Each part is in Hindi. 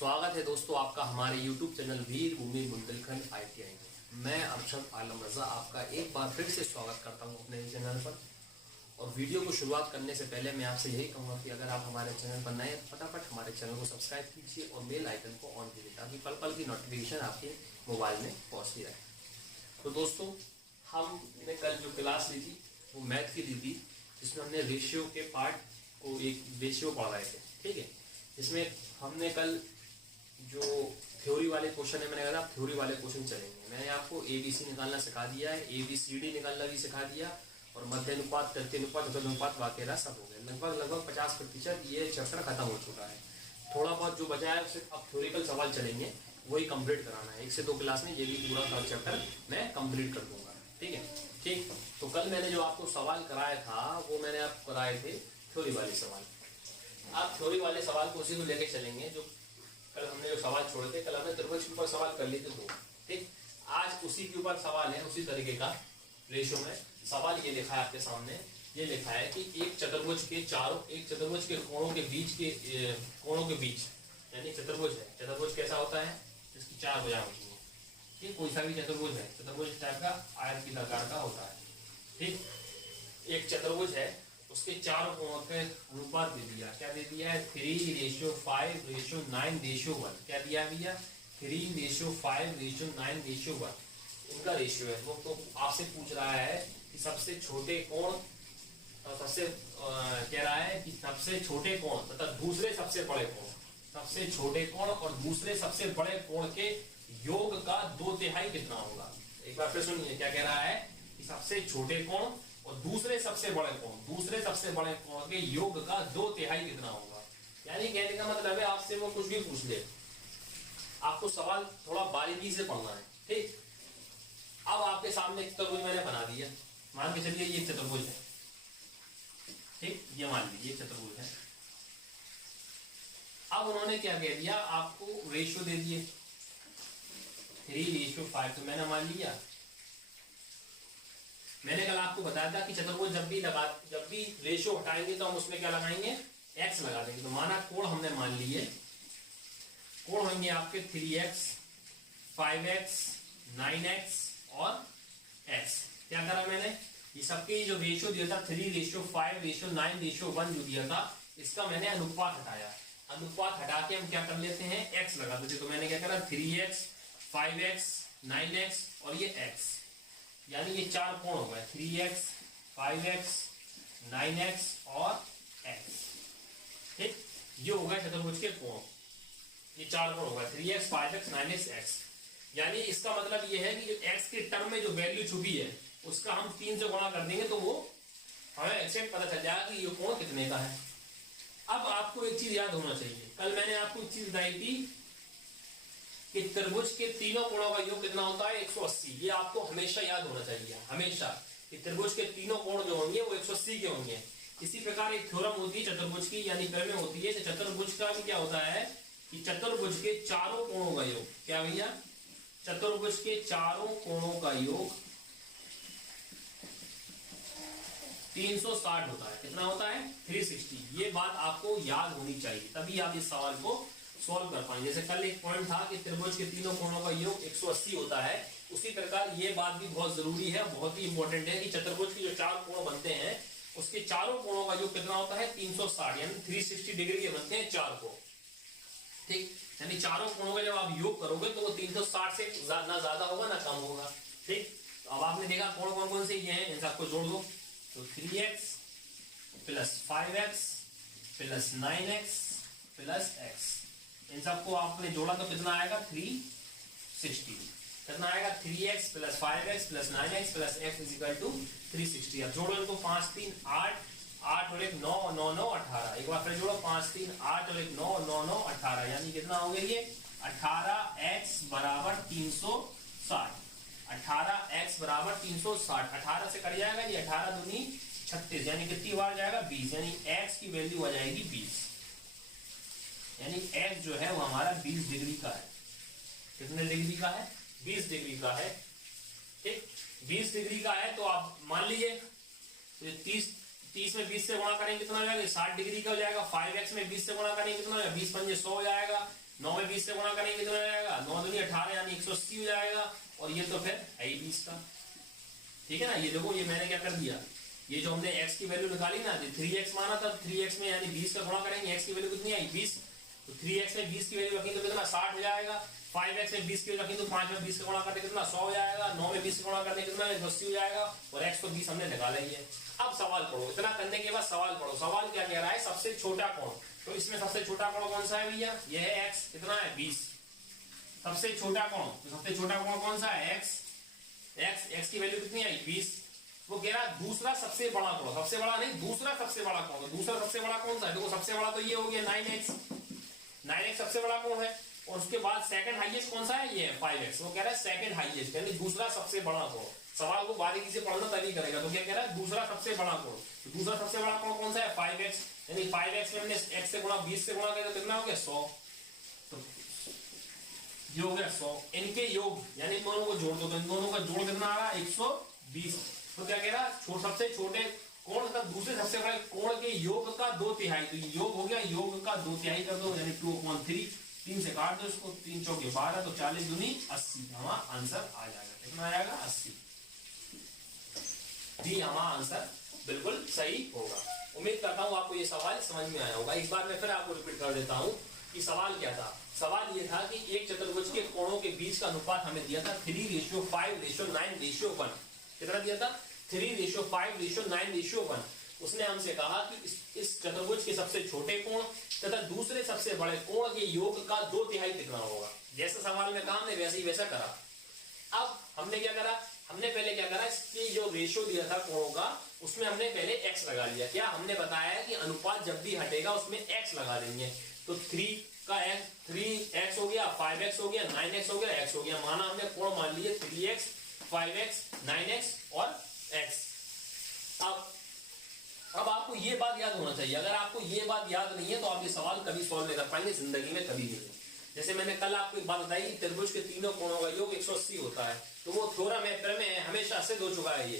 स्वागत है दोस्तों आपका हमारे YouTube चैनल वीर भूमि बुंदेलखंड ITI में। मैं अरशद आलम रजा आपका एक बार फिर से स्वागत करता हूं अपने चैनल पर। और वीडियो को शुरुआत करने से पहले मैं आपसे यही कहूँगा कि अगर आप हमारे चैनल पर नए हैं तो फटाफट हमारे चैनल को सब्सक्राइब कीजिए और बेल आइकन को ऑन कीजिए ताकि पल पल की नोटिफिकेशन आपके मोबाइल में पहुँचती रहे। तो दोस्तों, हमने कल जो क्लास ली थी वो मैथ की ली थी, जिसमें हमने रेशियो के पार्ट को एक रेशियो पढ़ रहे थे। ठीक है, इसमें हमने कल जो थ्योरी वाले क्वेश्चन है, मैंने कहा आप थ्योरी वाले क्वेश्चन चलेंगे। मैंने आपको ABC निकालना सिखा दिया है, ABCD निकालना भी सिखा दिया और मध्य अनुपात, तृतीय अनुपात, चतुर्थ अनुपात वगैरह सब हो गया। लगभग 50% ये चैप्टर खत्म हो चुका है। थोड़ा बहुत जो बचा है उससे अब थ्योरिकल सवाल चलेंगे, वही कंप्लीट कराना है। 1 से 2 क्लास में ये भी पूरा चैप्टर मैं कंप्लीट कर दूंगा। ठीक है, ठीक। तो कल मैंने जो आपको सवाल कराया था वो मैंने आपको कराए थे थ्योरी वाले सवाल। आप थ्योरी वाले सवाल को उसी को लेके चलेंगे जो कल हमने जो सवाल छोड़े थे। कल हमने त्रिभुज के ऊपर सवाल कर लिए थे 2। ठीक, आज उसी के ऊपर सवाल है, उसी तरीके का रेशियो में सवाल। ये लिखा है आपके सामने, ये लिखा है कि एक चतुर्भुज के कोणों के बीच यानी चतुर्भुज है। चतुर्भुज कैसा होता है? जिसकी 4 भुजाएं होती हैं। ठीक, कोई सा भी चतुर्भुज है, चतुर्भुज टाइप का आयत की आकार का होता है। ठीक, एक चतुर्भुज है, उसके 4 कोणों के अनुपात दे दिया। क्या दे दिया है? 3:5:9:1। क्या दिया भैया? 3:5:9:1 इनका रेशियो है। वो तो आपसे पूछ रहा है कि सबसे छोटे कोण कह रहा है कि सबसे छोटे कोण तथा दूसरे सबसे बड़े कोण, सबसे छोटे कोण और दूसरे सबसे बड़े कोण के योग का 2/3 कितना होगा। एक बार फिर सुनिए, क्या कह रहा है कि सबसे छोटे कोण और दूसरे सबसे बड़े कोण के योग का 2/3 कितना होगा। यानी कहने का मतलब है आपसे वो कुछ भी पूछ ले, आपको सवाल थोड़ा बारीकी से पढ़ना है। ठीक, अब आपके सामने एक चतुर्भुज मैंने बना दिया। मान के चलिए ये चतुर्भुज है। ठीक, ये मान लीजिए चतुर्भुज है। अब उन्होंने क्या कह दिया, आपको रेशियो दे दिए 3:5। तो मैंने मान लिया। मैंने कल आपको बताया था कि चतुर्भुज जब भी रेशियो हटाएंगे तो हम उसमें क्या लगाएंगे? x लगा देंगे। तो माना कोण हमने मान लिए, कोण होंगे आपके 3x, 5x, 9x और x। क्या करा मैंने? ये सबके जो रेशियो दिया था 3:5:9:1 जो दिया था, इसका मैंने अनुपात हटाया। अनुपात हटा के हम क्या कर लेते हैं? x लगा देते। तो मैंने क्या करा? 3x, 5x, 9x और ये x, यानी ये 4 कोण हो गए, 3x, 5x, 9x और x। ठीक, ये हो गए चतुर्भुज के कोण। ये 4 कोण हो गए, 3x, 5x, 9x, x। यानी इसका मतलब ये है कि जो x के टर्म में जो वैल्यू छुपी है उसका हम 3 से गुणा कर देंगे तो वो हमें एक्जेक्ट पता चल जाएगा कि ये कोण कितने का है। अब आपको एक चीज याद होना चाहिए, कल मैंने आपको एक चीज बताई थी कि त्रिभुज के तीनों कोणों का योग कितना होता है? 180। ये आपको हमेशा याद होना चाहिए, हमेशा कि त्रिभुज के तीनों कोण जो होंगे वो 180 के होंगे। इसी प्रकार एक थ्योरम होती है चतुर्भुज की, यानी प्रमेय होती है चतुर्भुज का भी क्या होता है कि चतुर्भुज के चारों कोणों का योग, क्या भैया? चतुर्भुज के चारों कोणों का योग 360 होता है। कितना होता है? 360। ये बात आपको याद होनी चाहिए, तभी आप इस सवाल को सॉल्व कर पाएंगे। जैसे कल एक पॉइंट था कि त्रिभुज के तीनों कोणों का योग 180 होता है, उसी प्रकार ये बात भी बहुत जरूरी है, बहुत ही इंपॉर्टेंट है कि चतुर्भुज के जो 4 कोण बनते हैं उसके चारों कोणों का योग कितना होता है? 360, यानी 360 डिग्री के बनते हैं 4 कोण। ठीक, यानी चारों कोणों का जब आप योग करोगे तो वो 360 से ना ज्यादा होगा ना कम होगा। ठीक, तो अब आपने देखा कोण कौन कौन से ये हैं, इन सबको जोड़ दो। तो 3x + 5x + 9x + x, इन सबको आपने जोड़ा तो कितना आएगा? 360। कितना आएगा? 3x + 5x + 9x + x = 360। अब जोड़ो इनको, 5 3 8, 8 और 1 9, 9 9 18। एक बार फिर जोड़ो, 5 3 8 और 1 9, 9 9 18। यानी कितना हो गया ये? 18x = 360। 18x = 360। 18 से कट जाएगा ये, 18 दूनी 36, यानी कितनी बार जाएगा? 20। यानी x की वैल्यू आ जाएगी 20। यानी x जो है वो हमारा 20 डिग्री का है। कितने डिग्री का है? 20 डिग्री का है। ठीक, 20 डिग्री का है। तो आप मान लीजिए 30 में 20 से गुणा करेंगे कितना हो जाएगा? 60 डिग्री का हो जाएगा। 5x में 20 से गुणा करेंगे कितना हो जाएगा? 20 × 5 = 100 हो जाएगा। 9 में 20 20 से गुणा करेंगे कितना हो जाएगा, 9 दूनी 18 यानी 180 हो जाएगा। और ये तो फिर है ही 20 का, ठीक है ना। ये देखो ये मैंने क्या कर दिया, ये जो हमने x की वैल्यू निकाली ना, 3x माना था, 3x में यानी 20 का गुणा करेंगे, x की वैल्यू कितनी आई 20, तो 3x में 20 की वैल्यू रखेंगे तो कितना 60 हो जाएगा। 5x में 20 की वैल्यू रखेंगे तो 5 में 20 का गुणा करके कितना 100 हो जाएगा। 9 में 20 का गुणा करके कितना 180 हो जाएगा। और x को 20 हमने निकाला ही है। अब सवाल पढ़ो, इतना करने के बाद सवाल पढ़ो। सवाल क्या कह रहा है, सबसे छोटा कोण, तो इसमें सबसे छोटा कोण कौन सा है भैया, ये है x, कितना है 20। सबसे छोटा कोण, तो सबसे छोटा कोण कौन सा है x की वैल्यू कितनी आई 20। वो कह रहा है दूसरा सबसे बड़ा कोण, सबसे बड़ा नहीं दूसरा सबसे बड़ा कोण। दूसरा सबसे बड़ा कौन सा है, देखो सबसे बड़ा तो ये हो गया 9x सबसे बड़ा कोण है। और उसके बाद सेकंड हाईएस्ट कौन सा है, ये 5x। वो कह रहा है सेकंड हाईएस्ट यानी दूसरा सबसे बड़ा कोण। सवाल को बारीकी से पढ़ना तभी करेगा। तो क्या कह रहा है, दूसरा सबसे बड़ा कोण। तो दूसरा सबसे बड़ा कोण कौन सा है 5x, यानी 5x में हमने x से गुणा 20 से गुणा किया तो कितना हो गया 100। तो ये हो गया 100। इनके योग यानी इन दोनों को जोड़ दो, तो इन दोनों का जोड़ कितना आ रहा है 120। तो क्या कह रहा है, सबसे छोटे कोण तथा दूसरे सबसे बड़े कोण के योग का 2/3। तो योग हो गया, योग का 2/3 कर दो यानी 2/3। 3 से काट दो इसको, 3 चौके 12 तो 40 दूनी 80। हमारा आंसर आ जाएगा, कितना आ जाएगा 80। डी हमारा आंसर बिल्कुल सही होगा। उम्मीद करता हूं आपको ये सवाल समझ में आया होगा। एक बार मैं फिर आपको रिपीट कर देता हूं कि सवाल क्या था। सवाल ये था कि एक चतुर्भुज के कोणों के बीच का अनुपात हमें दिया था 3:5:9:1। कितना दिया था 3:5:9:1। उसने हमसे कहा कि इस चतुर्भुज के सबसे छोटे कोण तथा दूसरे सबसे बड़े कोण के योग का 2/3 कितना होगा। जैसा सवाल में कहा हमने वैसे ही वैसा करा। अब हमने क्या करा, हमने पहले क्या करा, इसकी जो रेशियो दिया था कोणों का उसमें हमने पहले x लगा लिया। क्या हमने बताया कि अनुपात जब भी हटेगा उसमें x लगा देंगे। तो 3x हो गया, 5x हो गया, 9x हो गया, x हो गया। माना हमने कोण मान लिए 3x 5x 9x और x। अब आपको ये बात याद होना चाहिए। अगर आपको ये बात याद नहीं है तो आप ये सवाल कभी सॉल्व नहीं कर पाएंगे जिंदगी में, कभी नहीं। जैसे मैंने कल आपको एक बात बताई, त्रिभुज के तीनों कोणों का योग 180 होता है। तो वो थ्योरम है, प्रमेय है, हमेशा सिद्ध हो चुका है ये।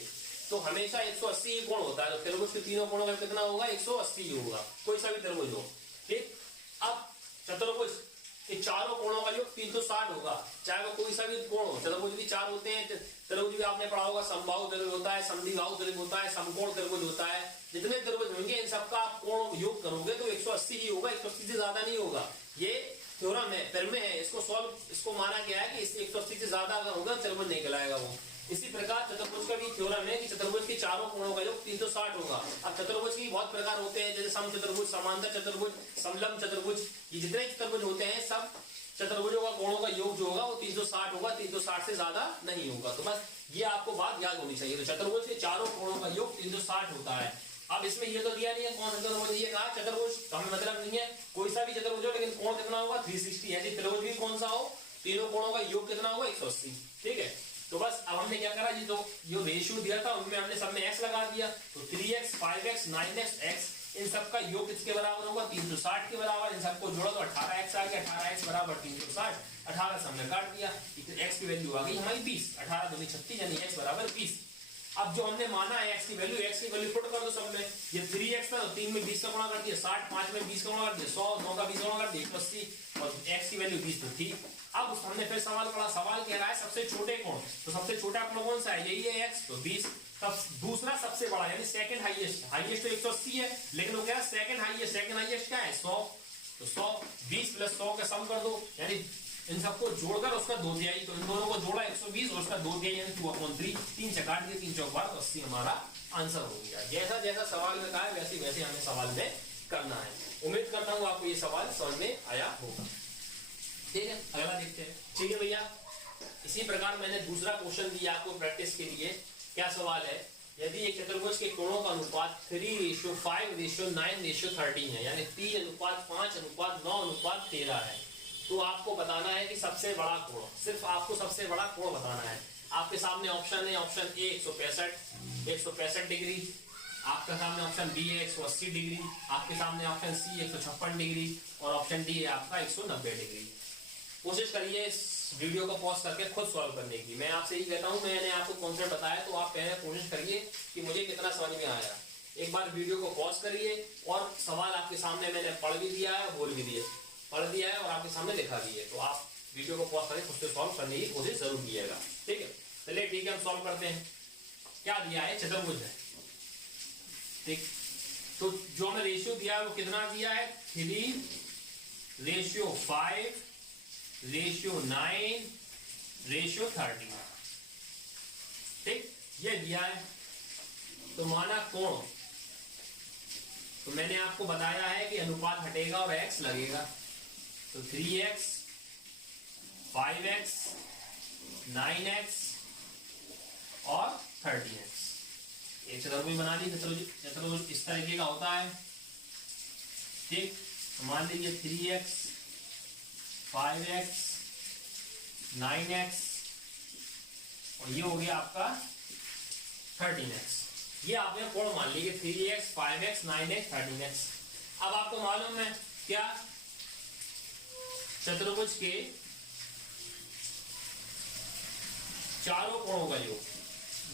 तो हमेशा 180 ही कोण होता है। तो त्रिभुज के तीनों कोणों का कितना होगा 180 ही होगा, कोई सा भी त्रिभुज हो। ठीक, अब चतुर्भुज के चारों कोणों का योग 360 होगा, चाहे वो कोई सा भी कोण हो। चतुर्भुज भी 4 होते हैं, त्रिभुज भी आपने पढ़ा होगा, समबाहु त्रिभुज होता है, समद्विबाहु त्रिभुज होता है, समकोण त्रिभुज होता है। जितने त्रिभुज होंगे इन सबका आप कोण योग करोगे तो 180 ही होगा, 180 से ज्यादा नहीं होगा। ये थ्योरम है, प्रमेय है, इसको सॉल्व, इसको माना गया है कि इससे 180 से ज्यादा अगर होगा त्रिभुज नहीं कहलाएगा वो। इसी प्रकार चतुर्भुज का भी थ्योरम है कि चतुर्भुज के चारों कोणों का योग 360 होगा। अब चतुर्भुज के बहुत प्रकार होते हैं, जैसे सम चतुर्भुज, समांतर चतुर्भुज, समलंब चतुर्भुज। ये जितने चतुर्भुज होते हैं सब चतुर्भुजों का कोणों का योग जो होगा वो 360 होगा, 360 से ज्यादा नहीं होगा। तो बस ये आपको बात याद होनी चाहिए। तो चतुर्भुज के चारों कोणों का योग 360 होता है। अब इसमें ये तो दिया नहीं है कौन सा चतुर्भुज, ये कहा चतुर्भुज, तो हमें मतलब नहीं है कोई सा भी चतुर्भुज हो, लेकिन कोण कितना होगा 360। ऐसे त्रिभुज भी कौन सा हो, तीनों कोणों का योग कितना होगा 180। ठीक है, तो बस अब हमने क्या करा, ये जो रेशियो दिया था उनमें हमने सब में x लगा दिया। तो 3x 5x 9x x इन सब का योग किसके बराबर होगा 360 के बराबर। इन सबको जोड़ो तो 18x आ गया, 18x बराबर 360। 18 से हमने काट दिया, x की वैल्यू आ गई हमारी 20। 18 दूनी 36 यानी x बराबर 20। अब जो हमने माना है x की वैल्यू पुट कर दो सब में। ये 3x था तो 3 में 20 का गुणा कर दिया, 60, 5 में 20 का गुणा कर दिया, 100, 9 का 20 का गुणा कर दिया, 180 और x की वैल्यू 20 तो ठीक। अब हमने फिर सवाल पढ़ा, सवाल कह रहा है सबसे छोटे कोण। तो सबसे छोटा कोण कौन सा है, यही है x, तो 20। तब दूसरा सबसे बड़ा यानी सेकंड हाईएस्ट, हाईएस्ट तो 180 है, लेकिन वो क्या है सेकंड हाईएस्ट क्या है 100। तो 100 20 + 100 का सम कर दो, यानी इन सबको जोड़कर उसका 2/3। तो इन दोनों को जोड़ा 120 और उसका 2/3 यानी 2/3। 3 से काट दिए, 3 चौक 12 तो 80 हमारा आंसर हो गया। जैसा जैसा सवाल में कहा है वैसे वैसे हमें सवाल में करना है। उम्मीद करता हूँ आपको ये सवाल समझ में आया होगा। ठीक है, अगला देखते हैं। ठीक है भैया, इसी प्रकार मैंने दूसरा क्वेश्चन दिया आपको प्रैक्टिस के लिए। क्या सवाल है, यदि एक चतुर्भुज के कोणों का अनुपात 3:5:9:13 है, यानी 3:5:9:13 है, तो आपको बताना है कि सबसे बड़ा कोण, सिर्फ आपको सबसे बड़ा कोण बताना है। आपके सामने ऑप्शन है, ऑप्शन ए 165 डिग्री, आपके सामने ऑप्शन बी है 180 डिग्री, आपके सामने ऑप्शन सी 156 डिग्री और ऑप्शन डी है आपका 190 डिग्री। कोशिश करिए इस वीडियो को पॉज करके खुद सॉल्व करने की। मैं आपसे यही कहता हूं, मैंने आपको कॉन्सेप्ट बताया तो आप पहले कोशिश करिए कि मुझे कितना समझ में आया। एक बार वीडियो को पॉज करिए और सवाल आपके सामने मैंने पढ़ भी दिया है, बोल भी दिए। पढ़ दिया है और आपके सामने लिखा भी है, तो आप वीडियो को पॉज करके खुद से सॉल्व करने की कोशिश जरूर कीजिएगा। ठीक है, चलिए ठीक है, हम सॉल्व करते हैं। क्या दिया है, चतुर्भुज है। ठीक, तो जो हमें रेशियो दिया है वो कितना दिया है, 3:5:9:13। ठीक, ये दिया है। तो माना कोण, तो मैंने आपको बताया है कि अनुपात हटेगा और x लगेगा, तो 3x 5x 9x और 13x। एक चतुर्भुज बना ली। चतुर्भुज इस तरीके का होता है। ठीक, मान लीजिए 3x 5x 9x और ये हो गया आपका 13x। ये आपने कोण मान लीजिए 3x 5x 9x 13x। अब आपको मालूम है क्या, चतुर्भुज के चारों कोणों का योग,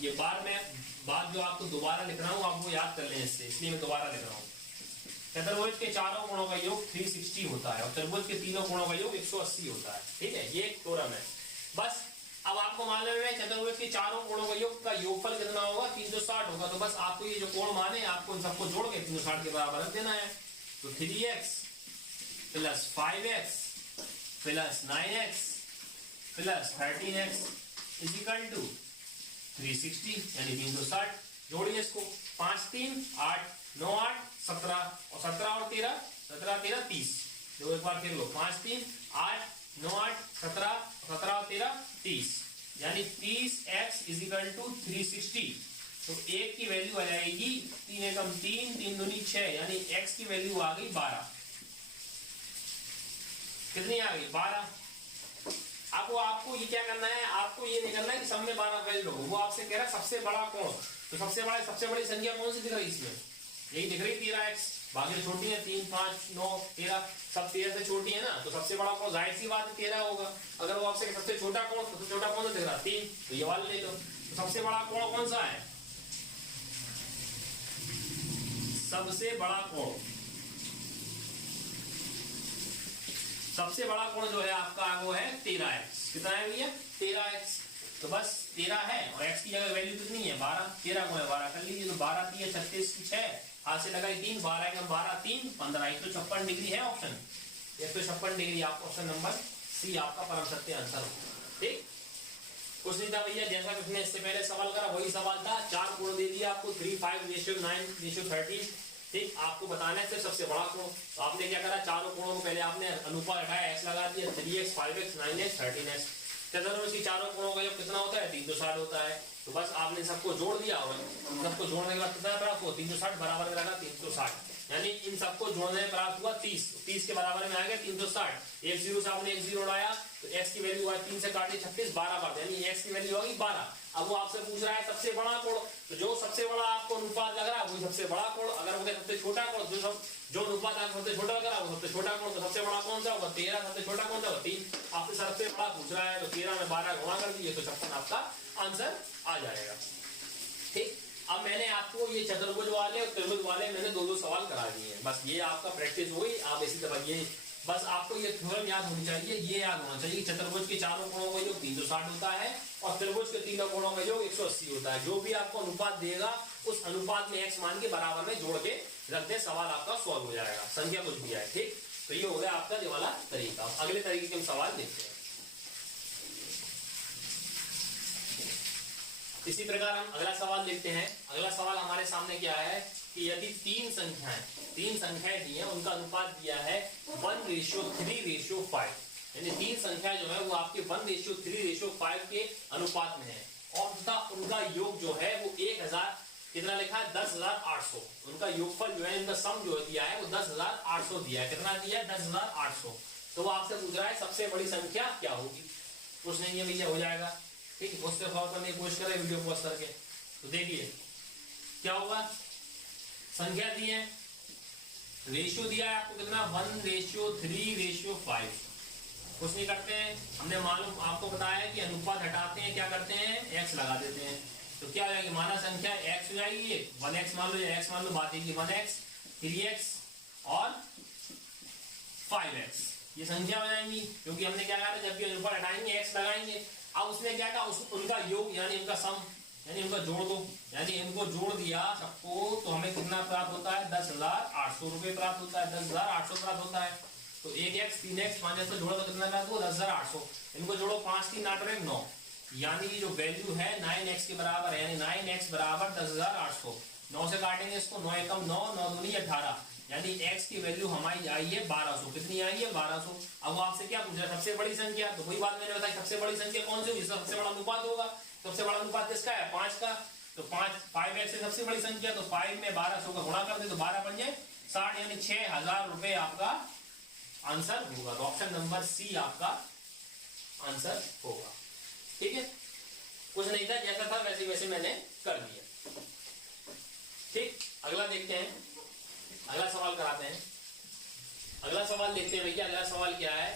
ये बात जो आपको दोबारा लिख रहा हूं आप वो याद कर लें इससे, इसलिए मैं दोबारा लिख रहा हूं। चतुर्भुज के चारों कोणों का योग 360 होता है और चतुर्भुज के तीनों कोणों का योग 180 होता है। ठीक है, ये एक थ्योरम है। बस अब आपको मालूम है चतुर्भुज के चारों कोणों का योगफल कितना होगा, 360 होगा। तो बस आपको ये जो कोण माने आपको इन सबको जोड़ के 360 के बराबर रख देना है। तो 3x plus 5x plus 9x plus 13x is equal to 360 यानी 360। जोड़िए इसको, 5 3 8 9 8 17 और 17 और 13 17 13 30। जो एक बार फिर लो, 5 3 8 9 8 17 17 और 13 30 यानी 30x इज इक्वल टू 360। तो एक की वैल्यू आ जाएगी 3 एकम 3 3 दूनी 6 यानी x की वैल्यू आ गई 12। कितनी आ गई, 12। आपको ये क्या करना है, आपको ये नहीं करना है कि सब में 12 वैल्यू हो। वो आपसे कह रहा है सबसे बड़ा कोण, तो सबसे बड़ी संख्या कौन सी दिख रही है इसमें, यही दिख रही 13x। बाकी छोटी है 3 5 9 13, सब 13 से छोटी है ना, तो सबसे बड़ा कोण जाहिर सी बात है 13 होगा। अगर वो आपसे सबसे छोटा कोण, सबसे छोटा कौन सा दिख रहा 3, तो ये वाला ले लो। तो सबसे बड़ा कोण कौन सा है, सबसे बड़ा कोण, सबसे बड़ा कोण जो है आपका वो है 13x। कितना है भैया, 13x। तो बस 13 है और x की जगह वैल्यू कितनी है 12, 13 को 12 कर लीजिए। तो 12 3 36 6 हाथ से लगाई 3, 12 का 12 3 15, 156 डिग्री है ऑप्शन, 156 डिग्री। आप ऑप्शन नंबर सी आपका परम सत्य आंसर हो। ठीक, कुछ नहीं था भैया, जैसा कि उसने इससे पहले सवाल करा वही सवाल था। 4 कोण दे दिया आपको 3 5 9 13। ठीक, आपको बताना है सिर्फ सबसे बड़ा कोण। तो आपने क्या करा, चारों कोणों को पहले आपने अनुपात हटाया, x लगा दिया, 3x 5x 9x 13x। चतुर्भुज की चारों कोणों का योग कितना होता है, 360 होता है। तो बस आपने सबको जोड़ दिया और सबको जोड़ने के बाद कितना प्राप्त हुआ, 360 बराबर में लगा 360, यानी इन सबको जोड़ने में प्राप्त हुआ 30। 30 के बराबर में आ गया 360। एक जीरो से आपने एक जीरो उड़ाया तो x की वैल्यू हुआ 3 से काटे 36 12 बार, यानी x की वैल्यू होगी 12। अब वो आपसे पूछ रहा है सबसे बड़ा कोण, तो जो सबसे बड़ा आपको अनुपात लग रहा है वही सबसे बड़ा कोण। अगर वो सबसे छोटा कोण, जो अनुपात आपको सबसे छोटा लग रहा है वो सबसे छोटा कोण। तो सबसे बड़ा कौन सा होगा, 13। सबसे छोटा कौन सा होगा, 3। आपसे सबसे बड़ा पूछ रहा है तो 13 में 12 गुणा कर दीजिए तो 56 आपका आंसर आ जाएगा। ठीक, अब मैंने आपको ये चतुर्भुज वाले और त्रिभुज वाले मैंने दो सवाल करा दिए हैं। बस ये आपका प्रैक्टिस हुई। आप इसी तरह ये बस आपको ये थ्योरम याद होनी चाहिए, ये याद होना चाहिए कि चतुर्भुज के चारों कोणों का योग 360 होता है और त्रिभुज के तीनों कोणों का योग 180 होता है। जो भी आपको अनुपात देगा उस अनुपात में x मान के बराबर में जोड़ के रख दे, सवाल आपका सॉल्व हो जाएगा, संख्या कुछ भी है। ठीक, तो ये हो गया आपका ये वाला तरीका। अगले तरीके के हम सवाल देखते हैं। इसी प्रकार हम अगला सवाल देखते हैं। अगला सवाल हमारे सामने क्या है कि यदि तीन संख्याएं दी हैं, उनका अनुपात दिया है 1:3:5, यानी तीन संख्याएं जो है वो आपके 1:3:5 के अनुपात में है और तथा उनका योग जो है वो 1000 कितना लिखा है 10,800। उनका योगफल जो है, इनका सम जो दिया है वो 10,800 दिया है। कितना दिया है 10,800। तो वो आपसे पूछ रहा है सबसे बड़ी संख्या क्या होगी। कुछ नहीं है भैया, हो जाएगा। ठीक है, उससे सॉल्व करने की कोशिश करें वीडियो पॉज करके। तो देखिए क्या होगा, संख्या दी है, रेशियो दिया है आपको कितना 1:3:5। कुछ नहीं करते हैं, हमने मालूम आपको बताया है कि अनुपात हटाते हैं, क्या करते हैं x लगा देते हैं। तो क्या हो जाएगी, माना संख्या x हो जाएगी, 1x मान लो, x मान लो, बात है 1x 3x और 5x। ये संख्या हो जाएंगी, क्योंकि हमने क्या कहा था जब भी अनुपात हटाएंगे एक्स लगाएंगे। अब उसने क्या कहा, उनका योग यानी उनका सम यानी उनका जोड़ दो, यानी इनको जोड़ दिया सबको तो हमें कितना प्राप्त होता है, 10,800 रुपए प्राप्त होता है, 10,800 प्राप्त होता है। तो 1x 3x 5x से जोड़ा तो कितना प्राप्त हुआ, 10,800। इनको जोड़ो 5 3 8 और 9, यानी जो वैल्यू है 9x के बराबर है, यानी 9x बराबर 10,800। 9 से काटेंगे इसको, 9 एकम 9, 9 दूनी 18, यानी x की वैल्यू हमारी आई है 1200। कितनी आई है, 1200। अब वो आपसे क्या पूछ रहा है, सबसे बड़ी संख्या। तो वही बात मैंने बताई, सबसे बड़ी संख्या कौन सी होगी, सबसे बड़ा अनुपात होगा। सबसे बड़ा अनुपात किसका है, 5 का। तो 5x से सबसे बड़ी संख्या, तो 5 में 1200 का गुणा कर दे तो 12 बन जाए 60, यानी 6,000 रुपए आपका आंसर होगा। तो ऑप्शन नंबर सी आपका आंसर होगा। ठीक है, कुछ नहीं था, जैसा था वैसे वैसे मैंने कर दिया। ठीक, अगला देखते हैं, अगला सवाल कराते हैं। अगला सवाल देखते हैं भैया। अगला सवाल क्या है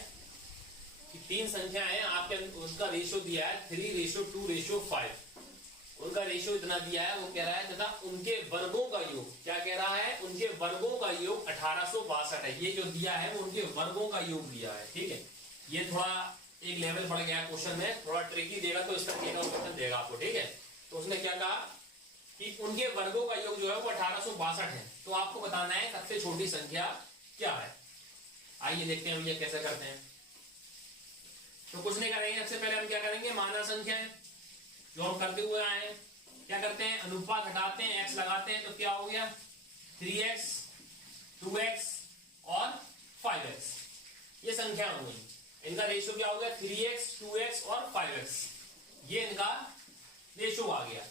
कि 3 संख्या है आपके, उसका रेशियो दिया है 3:2:5। उनका रेशियो इतना दिया है, वो कह रहा है तथा उनके वर्गों का योग, क्या कह रहा है, उनके वर्गों का योग 1862 है। ये जो दिया है वो उनके वर्गों का योग दिया है। ठीक है, ये थोड़ा एक लेवल बढ़ गया क्वेश्चन में, थोड़ा ट्रिकी देगा तो इस तरीके का क्वेश्चन देगा आपको। ठीक है, तो उसने क्या कहा कि उनके वर्गों का योग जो है वो 1862 है। तो आपको बताना है सबसे छोटी संख्या क्या है। आइए देखते हैं भैया कैसे करते हैं। तो कुछ नहीं करेंगे, सबसे पहले हम क्या करेंगे, माना संख्या है जो हम करते हुए आए हैं। क्या करते हैं, अनुपात हटाते हैं, x लगाते हैं, तो क्या हो गया 3x 2x और 5x। ये संख्या हो गई, इनका रेशियो क्या हो गया 3x 2x और 5x। ये इनका रेशियो आ गया।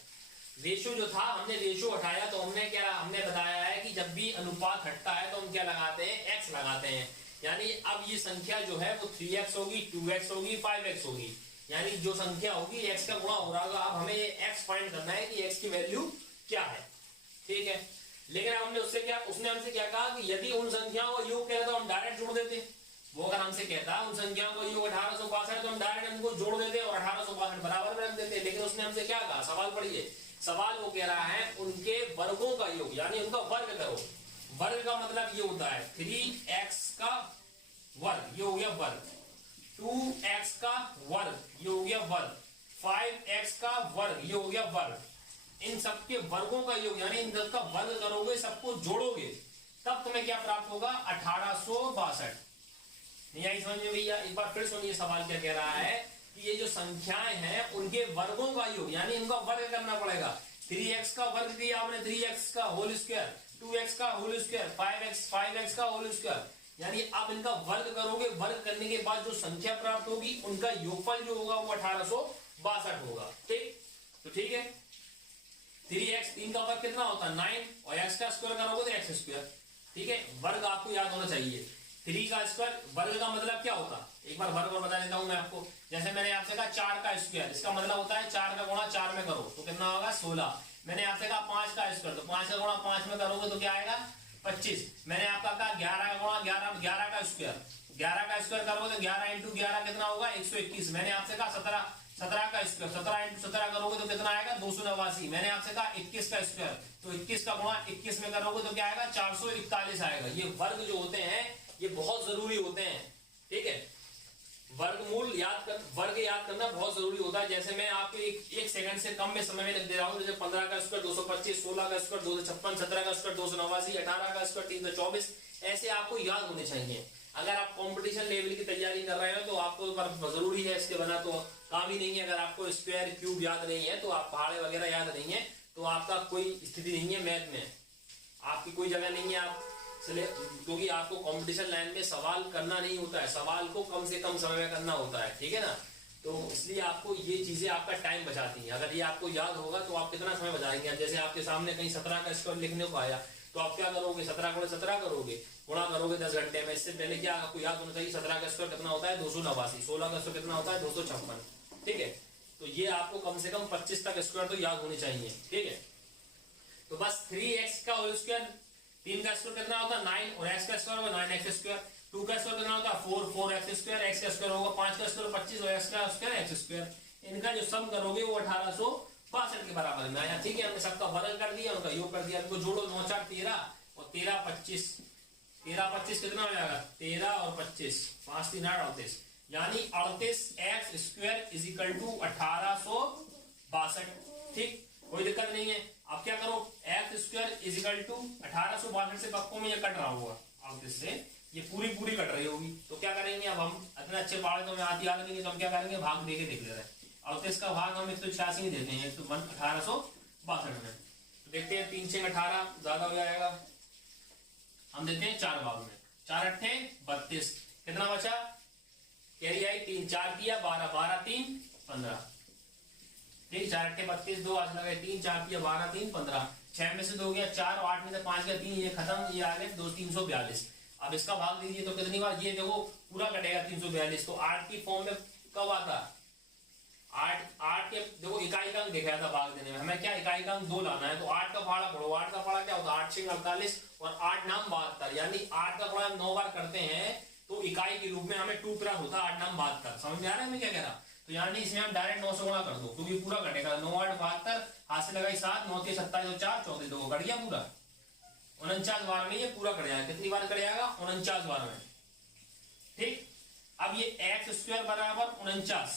रेशियो जो था, हमने रेशियो हटाया तो हमने बताया है कि जब भी अनुपात हटता है तो हम क्या लगाते हैं, x लगाते हैं। यानी अब ये संख्या जो है वो 3x होगी, 2x होगी, 5x होगी, यानी जो संख्या होगी x का गुणा हो रहा होगा। अब हमें ये x फाइंड करना है कि x की वैल्यू क्या है। ठीक है, लेकिन हमने उसने हमसे क्या कहा कि यदि उन संख्याओं का योग कहता तो हम डायरेक्ट जोड़ देते। वो अगर हमसे कहता उन संख्याओं का योग 1862 तो हम डायरेक्ट उनको जोड़ देते और 1862 बराबर में रख देते। लेकिन उसने हमसे क्या कहा, सवाल पढ़िए, सवाल वो कह रहा है उनके वर्गों का योग, यानी उनका वर्ग करो। वर्ग का मतलब ये होता है 3x का वर्ग, ये हो गया वर्ग, 2x का वर्ग, ये हो गया वर्ग, 5x का वर्ग, ये हो गया वर्ग। इन सबके वर्गों का योग, यानी इन सबका वर्ग करोगे, सबको जोड़ोगे, तब तुम्हें क्या प्राप्त होगा, 1862। नहीं आई समझ में भैया? एक बार फिर सुनिए सवाल क्या कह रहा है कि ये जो संख्याएं हैं उनके वर्गों का योग, यानी इनका वर्ग करना पड़ेगा। 3x का वर्ग किया आपने, 3x का होल स्क्वायर, 2x का होल स्क्वायर, 5x का होल स्क्वायर, यानी अब इनका वर्ग करोगे। वर्ग करने के बाद जो संख्या प्राप्त होगी उनका योगफल जो होगा वो 1862 होगा। ठीक, तो ठीक है, 3x 3 का वर्ग कितना होता है 9, और x का स्क्वायर करोगे तो x स्क्वायर। ठीक है, वर्ग आपको याद होना चाहिए। 3 का स्क्वायर, वर्ग का मतलब क्या होता है, एक बार वर्ग और बता देता हूं मैं आपको। जैसे मैंने आपसे कहा 4 का स्क्वायर, इसका मतलब होता है 4 का गुणा 4 में करो तो कितना होगा 16। मैंने आपसे कहा 5 का स्क्वायर, तो 5 का गुणा 5 में करोगे तो क्या आएगा 25। मैंने आपका कहा 11 का गुणा 11 का स्क्वायर, 11 का स्क्वायर करोगे तो 11 इंटू 11 कितना होगा 121। मैंने आपसे कहा 17 का स्क्वायर, 17 इंटू 17 करोगे तो कितना आएगा 289। मैंने आपसे कहा 21 का स्क्वायर, तो 21 का गुणा 21 में करोगे तो क्या आएगा 441 आएगा। ये वर्ग जो होते हैं ये बहुत जरूरी होते हैं। ठीक है, वर्ग याद करना बहुत जरूरी होता है। जैसे मैं आपको एक सेकंड से कम में समय में लिख दे रहा हूं, जैसे 15 का स्क्वायर 225, 16 का स्क्वायर 256, 17 का स्क्वायर 289, 18 का स्क्वायर 324, ऐसे आपको याद होने चाहिए। अगर आप कंपटीशन लेवल की तैयारी कर रहे हो तो आपको जरूरी है, इसके बना तो काम ही नहीं है। अगर आपको स्क्वायर क्यूब याद नहीं है, तो आप पहाड़े वगैरह याद नहीं है, तो आपका कोई स्थिति नहीं है मैथ में, आपकी कोई जगह नहीं है। आप क्योंकि आपको कंपटीशन लाइन में सवाल करना नहीं होता है, सवाल को कम से कम समय में करना होता है। ठीक है ना, तो इसलिए आपको ये चीजें आपका टाइम बचाती हैं। अगर ये आपको याद होगा तो आप कितना समय बचाएंगे। जैसे आपके सामने कहीं 17 का स्क्वायर लिखने को आया तो आप क्या करोगे, 17 गुणा 17 करोगे, गुणा करोगे 10 घंटे में। इससे पहले क्या आपको याद होना चाहिए 17 का स्क्वायर कितना होता है 289, 16 का स्क्वायर कितना होता है 256। ठीक है, तो ये आपको कम से कम 25 तक स्क्वायर तो याद होने चाहिए। ठीक है, तो बस 3x का होल स्क्वायर, 3 का स्क्वायर कितना होता है 9, और x का स्क्वायर होगा 9x स्क्वायर, 2 का स्क्वायर कितना होता है 4x स्क्वायर, x का स्क्वायर होगा 5 का स्क्वायर 25, और x का स्क्वायर x स्क्वायर। इनका जो सम करोगे वो 1862 के बराबर में आया। ठीक है, हमने सबका वर्ग कर दिया, उनका योग कर दिया। इनको जोड़ो, 9 4 13 और 13 25 13 25 कितना हो जाएगा? 13 और 25, 5 3 8 38, यानी 38x² इज इक्वल टू 1862। ठीक, कोई दिक्कत नहीं है। अब क्या करो, x² इज इक्वल टू 1862 से पक्कों में ये कट रहा होगा 38 से, ये पूरी कट रही होगी। तो क्या करेंगे, अब हम इतने अच्छे पढ़े तो हमें आती याद नहीं, तो हम क्या करेंगे, भाग देके देख ले रहे हैं। 38 का भाग हम 186 ही देते हैं, 1862 में। तो देखते हैं 3 6 18 ज्यादा हो जाएगा, हम देते हैं 4 भाग में, 4 8 32, कितना बचा, कैरी आई 3 4 किया 12 12 3 15, ठीक, 4 8 32, 2 आज लगे 3 4 किया 12 3 15, 6 में से 2 गया 4 और 8 में से 5 गया 3, ये खत्म, ये आ गए 2 342। अब इसका भाग दीजिए तो कितनी बार, ये देखो पूरा कटेगा 342, तो 8 की फॉर्म में कब आता, 8 के देखो इकाई का अंक दिखाया था भाग देने में, हमें क्या इकाई का अंक 2 लाना है, तो 8 का फाड़ा पढ़ो, 8 का फाड़ा क्या होता है, 8 6 48 और 8 नाम 72, यानी 8 का फाड़ा हम 9 बार करते हैं तो इकाई के रूप में हमें 2 प्लस होता है 8 नाम 72। समझ में आ रहा है मैं क्या कह रहा, तो यानी इसमें हम डायरेक्ट 9 से गुणा कर दो क्योंकि तो पूरा कटेगा, 9 8 72, हाथ से लगाई 7 9 3 27 4 34, दो कट गया पूरा, 49 बार में ये पूरा कट जाएगा, कितनी बार कट जाएगा, 49 बार में। ठीक, अब ये x² बराबर 49,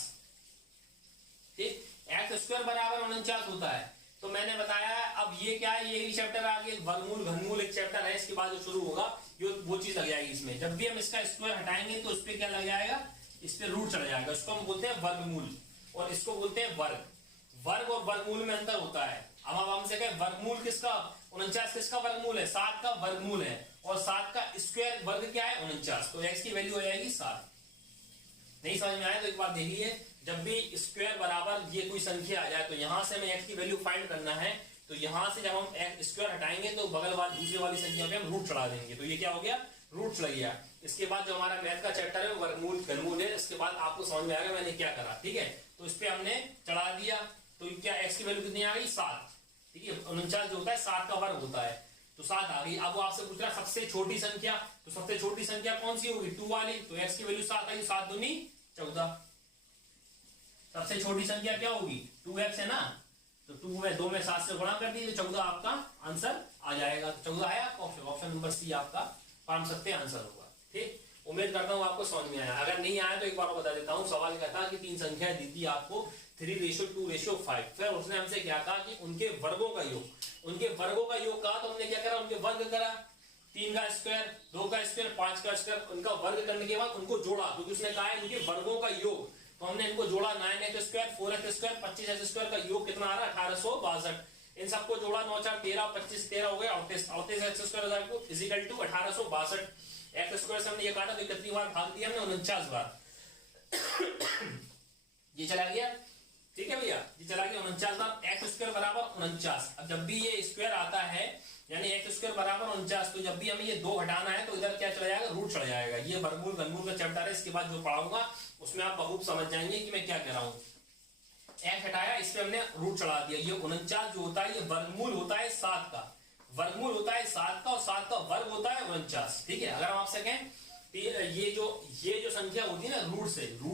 ठीक, x² बराबर 49 होता है। तो मैंने बताया अब ये क्या है, ये चैप्टर आगे वर्गमूल घनमूल एक चैप्टर है, इसके बाद जो शुरू होगा ये वो चीज लग जाएगी इसमें। जब भी हम इसका स्क्वायर हटाएंगे तो उस पर क्या लग जाएगा, इस पे रूट चढ़ जाएगा, इसको हम बोलते हैं वर्गमूल और इसको बोलते हैं वर्ग। वर्ग और वर्गमूल में अंतर होता है। अब हमसे कहें वर्गमूल किसका, 49 किसका वर्गमूल है, 7 का वर्गमूल है, और 7 का स्क्वायर वर्ग क्या है 49, तो x की वैल्यू हो जाएगी 7। नहीं समझ में आया तो एक बार देखिए, जब भी स्क्वायर बराबर ये कोई संख्या आ जाए तो यहां से हमें x की वैल्यू फाइंड करना है, तो यहां से जब हम स्क्वायर हटाएंगे तो बगल वाली दूसरे वाली संख्या पे हम रूट चढ़ा देंगे, तो ये क्या हो गया, रूट चढ़ गया। इसके बाद जो हमारा मैथ का चैप्टर है वर्गमूल घनमूल है, इसके बाद आपको समझ में आएगा मैंने क्या करा। ठीक है, तो इस पे हमने चढ़ा दिया, तो क्या x की वैल्यू कितनी आ गई, 7। ठीक है, 49 जो होता है 7 का वर्ग होता है, तो 7 आ गई। अब वो आपसे पूछ रहा है सबसे छोटी संख्या, तो सबसे छोटी संख्या कौन सी होगी, 2 वाली, तो x की वैल्यू 7 आई, 7 दूनी 14। सबसे छोटी संख्या क्या होगी, 2x है ना, तो 2 में 2 में 7 से गुणा कर दीजिए, 14 आपका आंसर आ जाएगा। तो 14 है आपका ऑप्शन नंबर सी आपका पाम सकते आंसर होगा। ठीक, उम्मीद करता हूं आपको समझ में आया। अगर नहीं आया तो एक बार बता देता हूं। सवाल कहता कि 3 संख्याएं दी थी आपको 3:2:5, फिर उसने हमसे क्या कहा कि उनके वर्गों का योग, उनके वर्गों का योग कहा, तो हमने क्या करा, उनके वर्ग करा, 3 का स्क्वायर, 2 का स्क्वायर, 5 का स्क्वायर, उनका वर्ग करने के बाद उनको जोड़ा, क्योंकि उसने कहा है इनके वर्गों का योग, तो हमने इनको जोड़ा, 9x², 4x², 25x² का योग कितना आ रहा है 1862। इन सबको जोड़ा, 9 4 13, 25 13 हो गया 38x² is equal to 1862। x² से हमने ये काटा तो कितनी बार भाग दिया हमने, 49 बार। ये चला गया, ठीक है भैया, ये चला गया 49 बार, x² बराबर 49। अब जब भी ये स्क्वायर आता है यानी x² बराबर 49, तो जब भी हमें ये 2 हटाना है तो इधर क्या चला जाएगा, रूट चढ़ जाएगा। ये वर्गमूल घनमूल का चैप्टर है, इसके बाद जो पढ़ाऊंगा उसमें आप बहुत समझ जाएंगे कि मैं क्या कह रहा हूं। x हटाया, इस पे हमने रूट चढ़ा दिया। ये 49 जो होता है ये वर्गमूल होता है 7 का, वर्गमूल होता है 7 का, और 7 का वर्ग होता है 49। ठीक है, अगर हम आपसे कहें ये जो संख्या होती है ना, रूट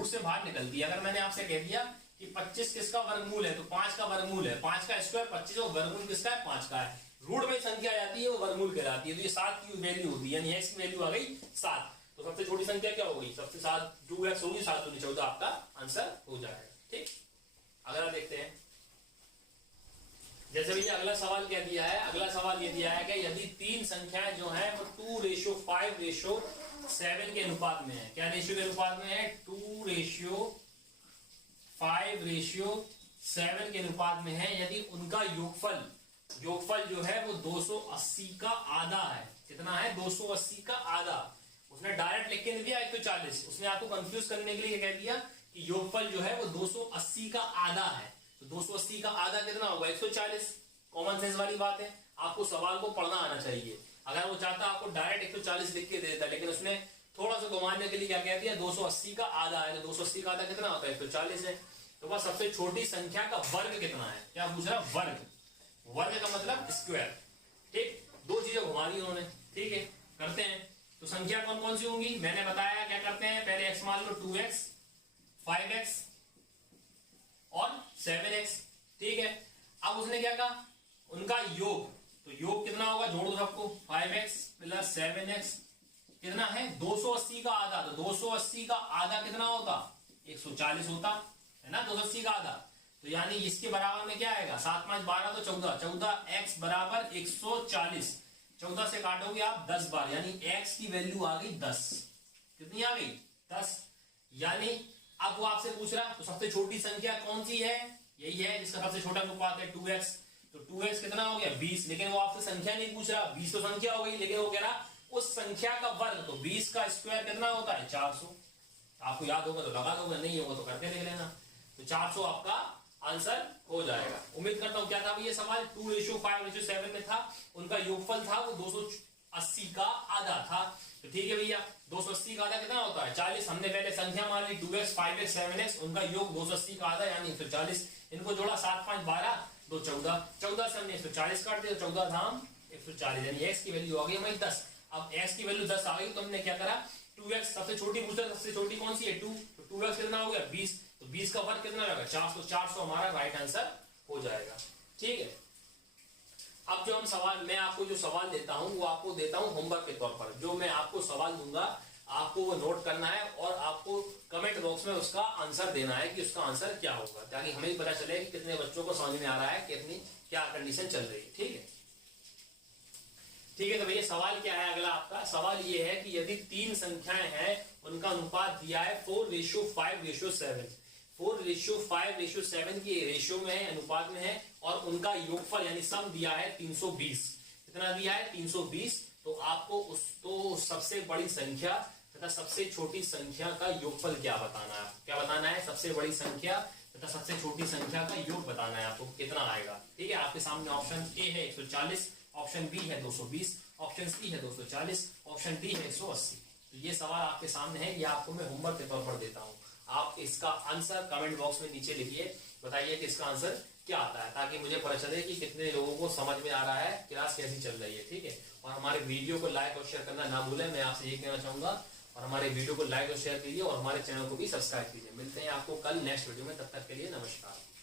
से बाहर निकलती है। अगर मैंने आपसे कह दिया कि 25 किसका वर्गमूल है, तो 5 का वर्गमूल है, 5 का स्क्वायर 25 और वर्गमूल किसका है, 5 का है। रूट में संख्या आ जाती है वो वर्गमूल कहलाती है, तो ये 7 की वैल्यू होती है, यानी x की वैल्यू आ गई 7। तो सबसे छोटी संख्या क्या होगी, सबसे 7 2x होगी, 7 दूनी 14 आपका आंसर हो जाएगा। ठीक, अगला देखते हैं। जैसे भैया अगला सवाल क्या दिया है, अगला सवाल ये दिया है कि यदि 3 संख्याएं जो है वो 2:5:7 के अनुपात में है। क्या रेशियो के अनुपात में है, 2:5:7 के अनुपात में है। यदि उनका योगफल जो है वो 280 का आधा है। कितना है, 280 का आधा। उसने डायरेक्ट लिख के नहीं दिया 140, उसने आपको कंफ्यूज करने के लिए कह दिया कि योगफल जो है वो 280 का आधा है। तो 280 का आधा कितना होगा, 140। कॉमन सेंस वाली बात है, आपको सवाल को पढ़ना आना चाहिए। अगर वो चाहता आपको डायरेक्ट 140 लिख के दे देता, लेकिन उसने थोड़ा सा घुमाने के लिए क्या कह दिया, 280 का आधा है। तो 280 का आधा कितना होता है, 140 है। तो बस सबसे छोटी संख्या का वर्ग कितना है, क्या पूछ रहा, वर्ग। वर्ग का मतलब स्क्वायर। ठीक, 2 चीजें घुमा दी उन्होंने। ठीक है, करते हैं। तो संख्या कौन कौन सी होंगी, मैंने बताया क्या करते हैं, पहले x मान लो 2x, 5x और 7x। ठीक है, अब उसने क्या कहा, उनका योग, तो योग कितना होगा, जोड़ दो सबको, 5x + 7x कितना है 280 का आधा, तो 280 का आधा कितना होता 140 होता है ना, 280 का आधा। तो यानी इसके बराबर में क्या आएगा 7 5 12 तो 14, 14x बराबर 140। 14 से काटोगे आप 10 बार, यानी x की वैल्यू आ गई 10। कितनी आ गई 10। यानी अब वो आपसे पूछ रहा तो सबसे छोटी संख्या कौन सी है, यही है जिसका सबसे छोटा अनुपात है 2x। तो 2x कितना हो गया 20, लेकिन वो आपसे संख्या नहीं पूछ रहा, 20 तो संख्या हो गई, लेकिन वो कह रहा उस संख्या का वर्ग। तो 20 का स्क्वायर कितना होता है 400। आपको याद होगा तो लगा दोगे, नहीं होगा तो करके देख लेना। तो 400 आपका आंसर हो जाएगा। उम्मीद करता हूं क्या था ये सवाल 2:5:7 में था, उनका योगफल था वो 280 का आधा था। तो ठीक है भैया, 280 का आधा कितना होता है 40। हमने पहले संख्या मान ली 2x 5x 7x, उनका योग 280 का आधा यानी 140। इनको जोड़ा 7 5 12 2 14, 14 से हमने 140 काट दिया, 14 धाम 140, यानी x की वैल्यू आ गई हमारी 10। अब x की वैल्यू 10 आ गई तो हमने क्या करा 2x सबसे छोटी पूछा, सबसे छोटी कौन सी है 2, तो 2x कितना हो गया 20, तो 20 का वर्ग कितना होगा 400, 400 हमारा राइट आंसर हो जाएगा। ठीक है, अब जो हम सवाल, मैं आपको जो सवाल देता हूं वो आपको देता हूं होमवर्क के तौर पर। जो मैं आपको सवाल दूंगा आपको वो नोट करना है और आपको कमेंट बॉक्स में उसका आंसर देना है कि उसका आंसर क्या होगा, ताकि हमें भी पता चले कि कितने बच्चों को समझ में आ रहा है कि अपनी क्या कंडीशन चल रही है। ठीक है, ठीक है। तो भैया सवाल क्या है अगला आपका सवाल ये है कि यदि 3 संख्याएं हैं उनका अनुपात दिया है 4:5:7, 4:5:7 की रेशियो में है, अनुपात में है, और उनका योगफल यानी सम दिया है 320। कितना दिया है 320। तो आपको सबसे बड़ी संख्या तथा सबसे छोटी संख्या का योगफल क्या बताना है, क्या बताना है सबसे बड़ी संख्या तथा सबसे छोटी संख्या का योग बताना है आपको कितना आएगा। ठीक है, आपके सामने ऑप्शन ए है 140, ऑप्शन बी है 220, ऑप्शन सी है 240, ऑप्शन डी है 180। तो ये सवाल आपके सामने है, ये आपको मैं होमवर्क के तौर पर देता हूं। आप इसका आंसर कमेंट बॉक्स में नीचे लिखिए, बताइए कि इसका आंसर क्या आता है, ताकि मुझे पता चले कि कितने लोगों को समझ में आ रहा है, क्लास कैसी चल रही है। ठीक है, और हमारे वीडियो को लाइक और शेयर करना ना भूलें, मैं आपसे ये कहना चाहूंगा। और हमारे वीडियो को लाइक और शेयर कीजिए और हमारे चैनल को भी सब्सक्राइब कीजिए। मिलते हैं आपको कल नेक्स्ट वीडियो में, तब तक के लिए नमस्कार।